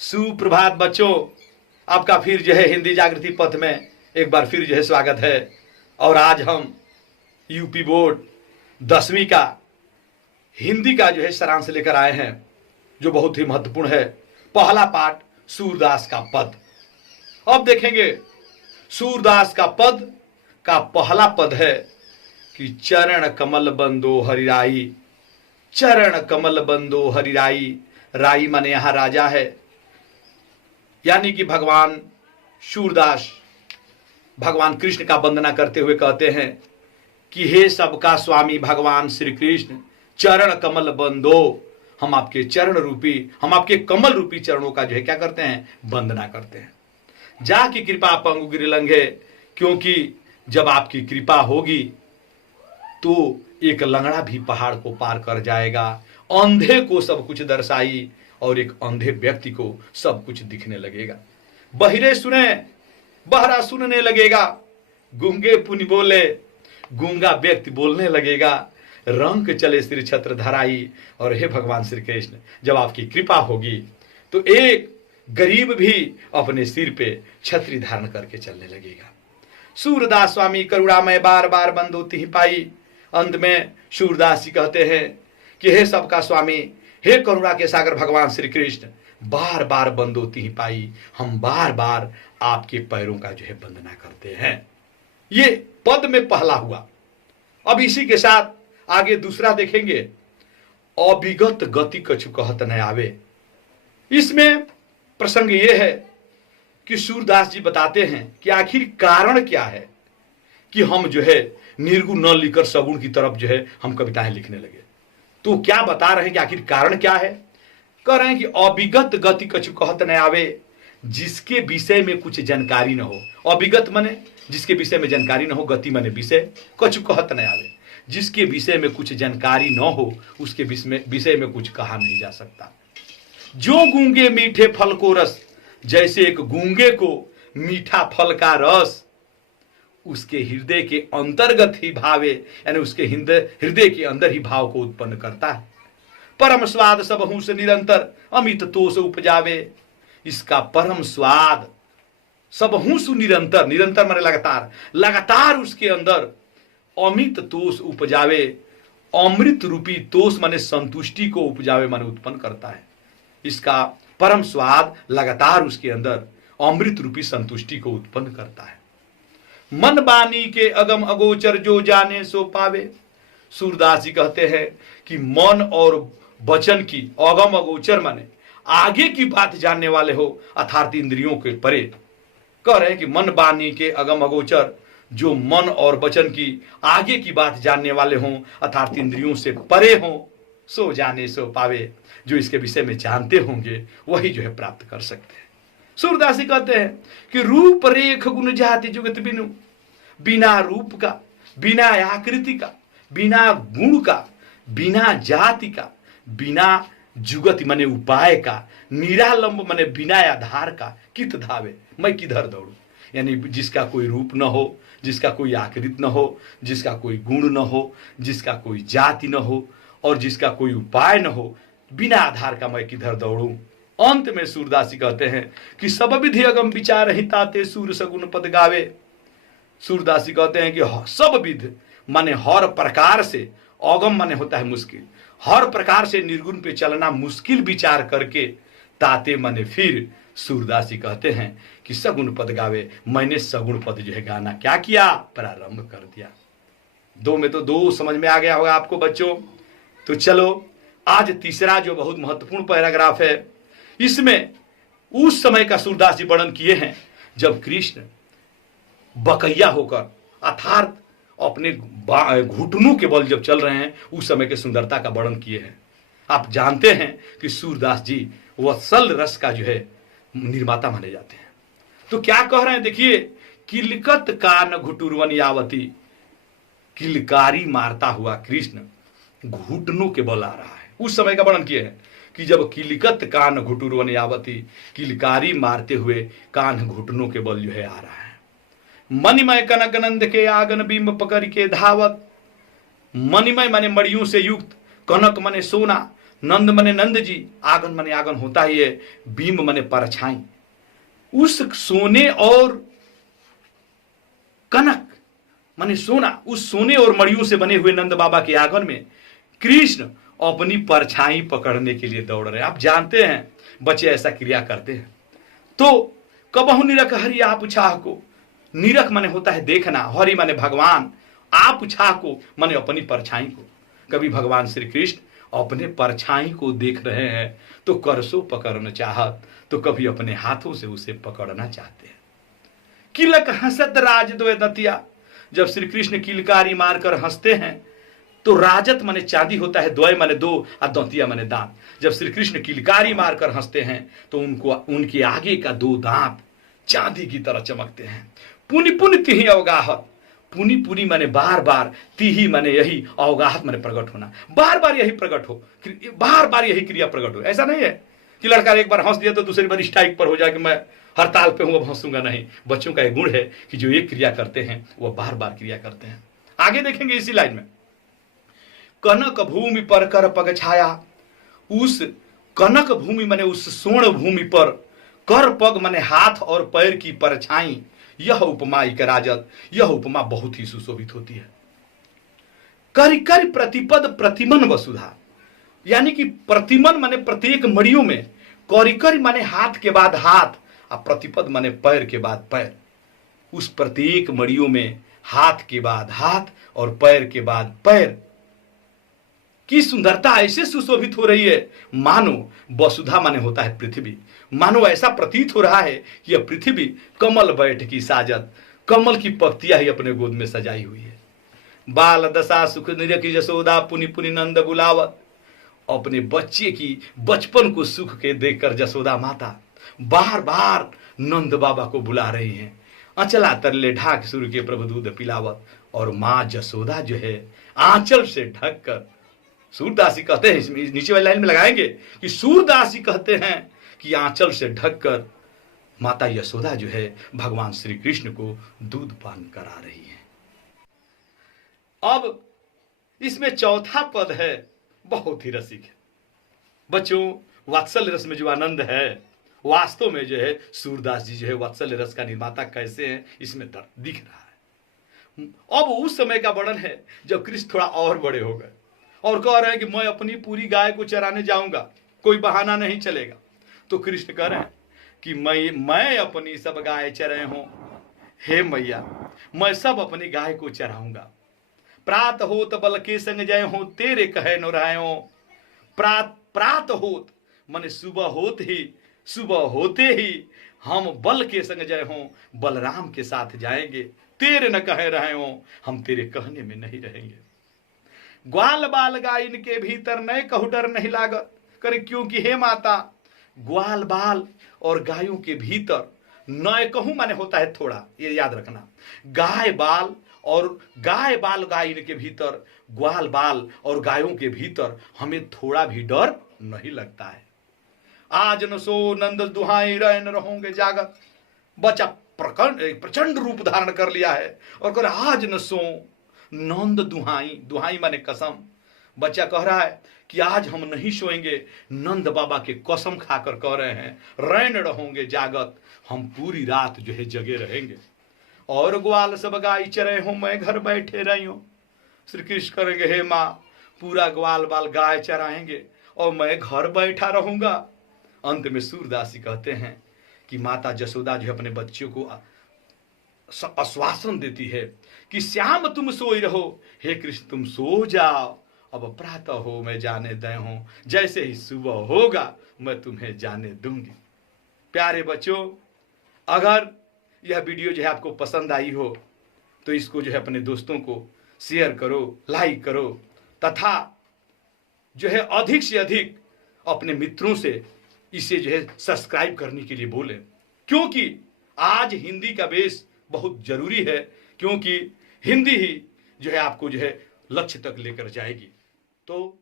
सुप्रभात बच्चों, आपका फिर जो है हिंदी जागृति पथ में एक बार फिर जो है स्वागत है। और आज हम यूपी बोर्ड 10वीं का हिंदी का जो है सारांश लेकर आए हैं, जो बहुत ही महत्वपूर्ण है। पहला पाठ सूरदास का पद। अब देखेंगे सूरदास का पद का पहला पद है कि चरण कमल बंदो हरिराई। चरण कमल बंदो हरिराई, राई माने यहां राजा है, यानी कि भगवान सूरदास भगवान कृष्ण का वंदना करते हुए कहते हैं कि हे सबका स्वामी भगवान श्री कृष्ण, चरण कमल बंदो, हम आपके चरण रूपी, हम आपके कमल रूपी चरणों का जो है क्या करते हैं, वंदना करते हैं। जाकी कृपा पंगु गिर लंघे, क्योंकि जब आपकी कृपा होगी तो एक लंगड़ा भी पहाड़ को पार कर जाएगा, अंधे को सब कुछ दर्शाई और एक अंधे व्यक्ति को सब कुछ दिखने लगेगा। बहिरे सुने, बहरा सुनने लगेगा, गूंगे पुनि बोले, गूंगा व्यक्ति बोलने लगेगा। रंग चले श्री छत्र धराई, और हे भगवान श्री कृष्ण, जब आपकी कृपा होगी तो एक गरीब भी अपने सिर पे छत्री धारण करके चलने लगेगा। सूरदास स्वामी करुणामय बार बार बंदो तिहि पाई। अंत में सूरदास जी कहते हैं कि हे सबका स्वामी, हे करुणा के सागर भगवान श्री कृष्ण, बार बार बंदो तिहि पाई, हम बार बार आपके पैरों का जो है वंदना करते हैं। ये पद में पहला हुआ। अब इसी के साथ आगे दूसरा देखेंगे, अविगत गति कछु कहत न आवे। इसमें प्रसंग यह है कि सूरदास जी बताते हैं कि आखिर कारण क्या है कि हम जो है निर्गुण न लिखकर सगुण की तरफ जो है हम कविताएं लिखने लगे। तो क्या बता रहे हैं कि आखिर कारण क्या है? कह रहे हैं कि अविगत गति कछु कहत न आवे, जिसके विषय में कुछ जानकारी न हो। अविगत माने जिसके विषय में जानकारी न हो, गति माने विषय, कछु कहत न आवे, जिसके विषय में कुछ जानकारी न हो उसके विषय में कुछ कहा नहीं जा सकता। जो गूंगे मीठे फल को रस, जैसे एक गूंगे को मीठा फल का रस उसके हृदय के अंतर्गत ही भावे, यानी उसके हृदय के अंदर ही भाव को उत्पन्न करता है। परम स्वाद सबहु से निरंतर अमित तोष उपजावे। इसका परम स्वाद सबहु सु निरंतर, निरंतर माने लगातार, लगातार उसके अंदर अमित तोष उपजावे। अमृत रूपी तोष माने संतुष्टि को उपजावे, माने उत्पन्न करता है। इसका परम स्वाद लगातार उसके अंदर अमृत रूपी संतुष्टि को उत्पन्न करता है। मन बानी के अगम अगोचर जो जाने सो पावे। सूरदास जी कहते हैं कि मन और वचन की अगम अगोचर माने आगे की बात जानने वाले हो, अर्थात इंद्रियों के परे। कह रहे हैं कि मन बानी के अगम अगोचर, जो मन और वचन की आगे की बात जानने वाले हों, अर्थात इंद्रियों से परे हों, सो जाने सो पावे, जो इसके विषय में जानते होंगे वही जो है प्राप्त कर सकते हैं। सूरदास जी कहते हैं कि रूप रेख गुण जाति जुगत बिनु, बिना रूप का, बिना आकृति का, बिना गुण का, बिना जाति का, बिना जुगति माने उपाय का, निरालंब माने बिना आधार का, कित धावे, मैं किधर दौड़ू। यानी जिसका कोई रूप न हो, जिसका कोई आकृति न हो, जिसका कोई गुण न हो, जिसका कोई जाति न हो और जिसका कोई उपाय न हो, बिना आधार का मैं किधर दौड़ू। अंत में सूरदास जी कहते हैं कि सब विधि अगम विचार ही ताते सूर सगुन पद गावे। सूरदास जी कहते हैं कि सब विध माने हर प्रकार से, अगम माने होता है मुश्किल, हर प्रकार से निर्गुण पे चलना मुश्किल विचार करके ताते माने फिर सूरदास जी कहते हैं कि सगुन पद गावे, मैंने सगुण पद जो है गाना क्या किया, प्रारंभ कर दिया। दो में तो दो समझ में आ गया होगा आपको बच्चों। तो चलो आज तीसरा जो बहुत महत्वपूर्ण पैराग्राफ है, इसमें उस समय का सूरदास जी वर्णन किए हैं जब कृष्ण बकैया होकर अर्थात अपने घुटनों के बल जब चल रहे हैं, उस समय के सुंदरता का वर्णन किए हैं। आप जानते हैं कि सूरदास जी वत्सल रस का जो है निर्माता माने जाते हैं। तो क्या कह रहे हैं देखिए, किलकत कान घुटुरवन यावती, किलकारी मारता हुआ कृष्ण घुटनों के बल आ रहा है। उस समय का वर्णन किए हैं कि जब किलकत कान घुटुरवन यावती, किलकारी मारते हुए कान घुटनों के बल जो है आ रहा है। मणिमय कनक नंद के आगन बिंब पकड़ के धावत। मणिमय माने मणियों से युक्त, कनक माने सोना, नंद मने नंद जी, आगन मने आगन होता ही है, बीम मने परछाई। उस सोने और कनक माने सोना, उस सोने और मड़ियों से बने हुए नंद बाबा के आंगन में कृष्ण अपनी परछाई पकड़ने के लिए दौड़ रहे हैं। आप जानते हैं बच्चे ऐसा क्रिया करते हैं। तो कबहु निरख हरि आप छाह को, निरख माने होता है देखना, हरि माने भगवान, आप छाह को माने अपनी परछाई को। कभी भगवान श्री कृष्ण अपने परछाई को देख रहे हैं तो करसो पकड़ना चाहत, तो कभी अपने हाथों से उसे पकड़ना चाहते हैं। किलक हंसत राज द्वय दतिया, जब श्री कृष्ण किलकारी मारकर हंसते हैं तो राजत माने चांदी होता है, द्वय माने दो और दंतिया माने दांत। जब श्री कृष्ण किलकारी मारकर हंसते हैं तो उनको उनके आगे का दो दांत चांदी की तरह चमकते हैं। पुनि पुनि तिहि अवगाहत, पुनि पुनि माने बार बार, तिहि माने यही, अवगाहत माने प्रकट होना, बार बार यही प्रकट हो, बार बार यही क्रिया प्रकट हो। ऐसा नहीं है कि लड़का एक बार हंस दिया तो दूसरी बार स्ट्राइक पर हो जाए कि मैं हड़ताल पे हूं अब हंसूंगा, नहीं। बच्चों का एक गुण है कि जो एक क्रिया करते हैं वह बार बार क्रिया करते हैं। आगे देखेंगे इसी लाइन में, कनक भूमि पर कर पग छाया, उस कनक भूमि माने उस स्वर्ण भूमि पर, कर पग माने हाथ और पैर की परछाई, यह उपमा एक राजत, यह उपमा बहुत ही सुशोभित होती है। करि करि प्रतिपद प्रतिमन वसुधा, यानी कि प्रतिमन माने प्रत्येक मड़ियों में, करिकरी माने हाथ के बाद हाथ, और प्रतिपद माने पैर के बाद पैर। उस प्रत्येक मड़ियों में हाथ के बाद हाथ और पैर के बाद पैर की सुंदरता ऐसे सुशोभित हो रही है मानो वसुधा माने होता है पृथ्वी, मानो ऐसा प्रतीत हो रहा है कि यह पृथ्वी कमल बैठ की साजत, कमल की पत्तियां ही अपने गोद में सजाई हुई है। बाल दशा सुख निरखी जसोदा, पुनि पुनि नंद बुलावत, अपने बच्चे की बचपन को सुख के देखकर जसोदा माता बार बार नंद बाबा को बुला रही हैं। अचला तरले ढाक सूर्य के प्रभु दूध पिलावत, और माँ जसोदा जो है आंचल से ढककर, सूरदासी कहते हैं, इसमें नीचे वाली लाइन में लगाएंगे कि सूरदासी कहते हैं कि आंचल से ढककर माता यशोदा जो है भगवान श्री कृष्ण को दूध पान करा रही है। अब इसमें चौथा पद है, बहुत ही रसिक है बच्चों। वात्सल्य रस में जो आनंद है, वास्तव में जो है सूरदास जी जो है वात्सल्य रस का निर्माता कैसे हैं इसमें दिख रहा है। अब उस समय का वर्णन है जब कृष्ण थोड़ा और बड़े हो गए और कह रहे हैं कि मैं अपनी पूरी गाय को चराने जाऊंगा, कोई बहाना नहीं चलेगा। तो कृष्ण कह रहे हैं कि मैं अपनी सब गाय चराए हूं, हे मैया मैं सब अपनी गाय को चराऊंगा। प्रात होत बल के संग जय हो, तेरे कहे न रहो। प्रात होत माने सुबह होते ही हम बल के संग जय हो, बलराम के साथ जाएंगे। तेरे न कहे रहे हो, हम तेरे कहने में नहीं रहेंगे। ग्वाल बाल गाय इनके भीतर नए कहू डर नहीं लागत करे, क्योंकि हे माता ग्वाल बाल और गायों के भीतर, नए कहू माने होता है थोड़ा, ये याद रखना, गाय बाल गाय इनके भीतर, ग्वाल बाल और गायों के भीतर हमें थोड़ा भी डर नहीं लगता है। आज न सो नंद दुहाई रह न रहोगे जागत, बच्चा प्रचंड रूप धारण कर लिया है और कह रहा आज न सो नंद दुहाई माने कसम। बच्चा कह रहा है कि आज हम नहीं सोएंगे, नंद बाबा के कसम खाकर कह रहे हैं रैन रहोगे जागत, हम पूरी रात जो है जगे रहेंगे। और ग्वाल सब गाय चरे हो, मैं घर बैठे रही हूं। श्री कृष्ण करेंगे हे माँ पूरा ग्वाल बाल गाय चराएंगे और मैं घर बैठा रहूंगा। अंत में सूरदासी कहते हैं कि माता जसोदा जो अपने बच्चों को आश्वासन देती है कि श्याम तुम सोई रहो, हे कृष्ण तुम सो जाओ, अब प्रातः हो मैं जाने दे हूं, जैसे ही सुबह होगा मैं तुम्हें जाने दूंगी। प्यारे बच्चों, अगर यह वीडियो जो है आपको पसंद आई हो तो इसको जो है अपने दोस्तों को शेयर करो, लाइक करो, तथा जो है अधिक से अधिक अपने मित्रों से इसे जो है सब्सक्राइब करने के लिए बोले, क्योंकि आज हिंदी का बेस बहुत जरूरी है, क्योंकि हिंदी ही जो है आपको जो है लक्ष्य तक लेकर जाएगी। तो